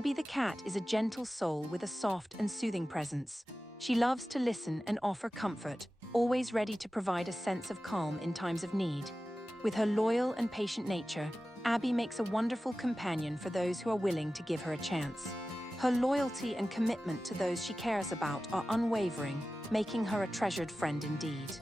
Abby the cat is a gentle soul with a soft and soothing presence. She loves to listen and offer comfort, always ready to provide a sense of calm in times of need. With her loyal and patient nature, Abby makes a wonderful companion for those who are willing to give her a chance. Her loyalty and commitment to those she cares about are unwavering, making her a treasured friend indeed.